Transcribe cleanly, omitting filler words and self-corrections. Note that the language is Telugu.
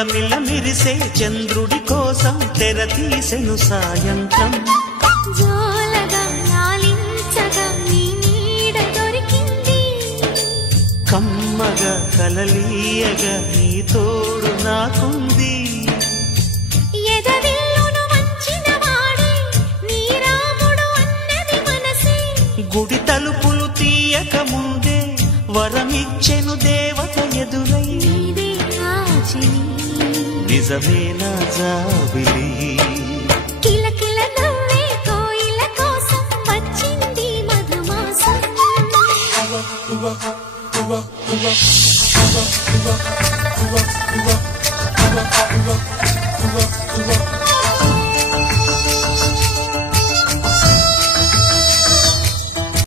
మిలమిల మిరిసే చంద్రుడి కోసం తెర తీసెను సాయంత్రం జోలగా లాలించగా నీ నీడ దొరికింది కమ్మగా కలలీయగా నీ తోడు నాకుంది ఎదవిల్లును వంచిన వాడే నీ రాముడు అన్నది మనసే గుడి తలుపులు తీయక ముందే వరమిచ్చెను దేవత ఎదురై నీదే ఆచిని నిజమేనా జాబిలి కిలకిల నవ్వే కోయిల కోసం వచ్చింది మధుమాసం